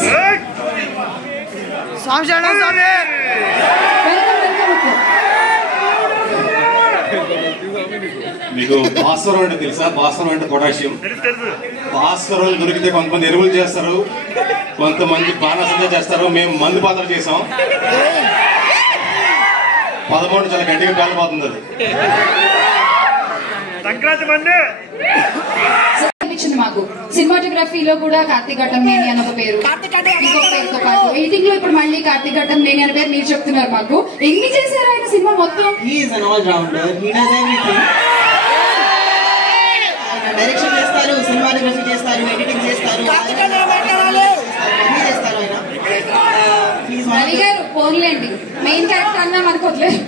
Please. మీకు భాస్వరం అంటే తెలుసా? భాస్వరం అంటే పొటాషియం. భాస్వరం దొరికితే కొంతమంది ఎరువులు చేస్తారు, కొంతమంది బాణసంచ చేస్తారు. మేము మందు పాత్రలు చేసాం. 11 చాలా గట్టిగా పేలిపోతుంది అది. సంక్రాంతి మంది మాకు సినిమాటోగ్రఫీలో కూడా కార్తీక్ ఘట్టంనేని అని ఒక పేరు, ఇంకొక పేరుతో పాటు ఎడిటింగ్ లో ఇప్పుడు మళ్ళీ కార్తీక్ ఘట్టంనేని అనే పేరు మీరు చెప్తున్నారు. మాకు ఎన్ని చేశారు ఆయన సినిమా మొత్తం? డైరెక్షన్ చేస్తారు, సినిమాటోగ్రఫీ చేస్తారు, ఎడిటింగ్ చేస్తారు, రవి గారు పోన్లేండి, మెయిన్ క్యారెక్టర్ అన్నా మనకు వదిలేదు.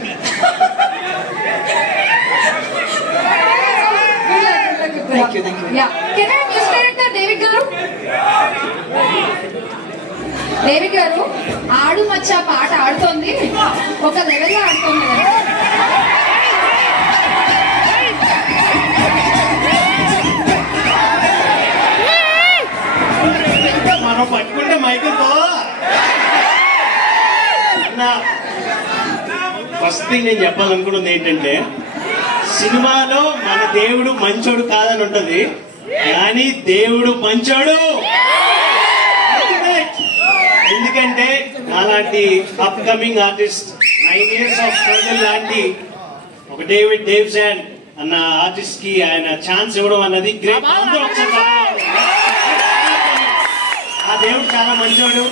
డేవిడ్ గారు ఆడు మచ్చ పాట ఆడుతోంది, ఒక లెవెల్ లో ఆడుతోంది కదా. మనం పట్టుకుంటే మైకుతో ఫస్ట్ థింగ్ నేను చెప్పాలనుకున్నది ఏంటంటే, సినిమాలో మన దేవుడు మంచోడు కాదని ఉంటది, కానీ దేవుడు మంచోడు. ఎందుకంటే అలాంటి up coming artist 9 years of struggle లాంటి ఒక డేవ్ జాన్ అన్న ఆర్టిస్ట్ కి ఆయన ఛాన్స్ ఇవ్వడం అన్నది గ్రేట్. ఆ దేవుడు చాలా మంచోడు.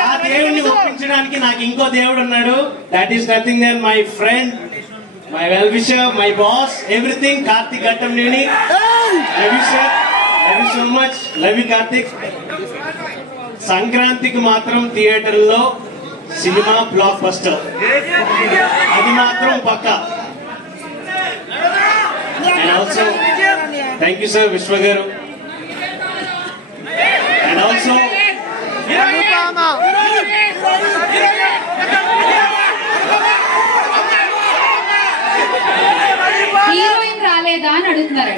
ఆ దేవుడిని ఒప్పించడానికి నాకు ఇంకో దేవుడు ఉన్నాడు. That is nothing then my friend, my well wisher, my boss, everything, Karthik Ghattamaneni. Love you sir, love you so much, love you Karthik. సంక్రాంతికి మాత్రం థియేటర్లో సినిమా బ్లాక్ బస్టర్, అది మాత్రం పక్కా. And also thank you sir Vishwa garu. And also heroine రాలేదా అని అడుగుతున్నారు.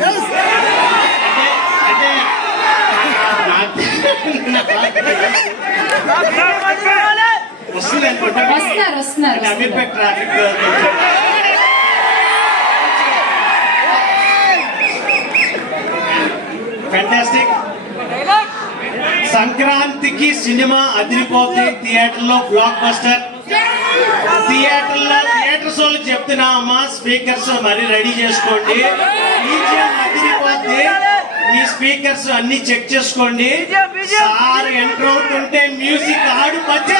అంటే వస్తుంది అనుకుంటా, వస్తున్నారు. Ameerpet traffic fantastic. సంక్రాంతికి సినిమా అదిరిపోతే థియేటర్లో బ్లాక్ బస్టర్. థియేటర్ షోలు చెప్తున్నా అమ్మా, స్పీకర్స్ మరి రెడీ చేసుకోండి. అదిరిపోతే మీ స్పీకర్స్ అన్ని చెక్ చేసుకోండి. సార్ ఎంటర్ అవుతుంటే మ్యూజిక్ ఆడు మధ్య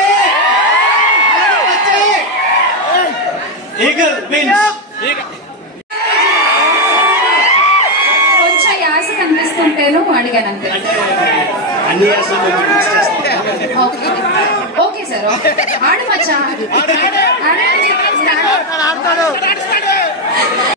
కొంచెం యాస కనిపిస్తుంటేను అడిగాను అంతే. అన్ని యాసలు ఓకే సార్, ఆడు మచ్చా.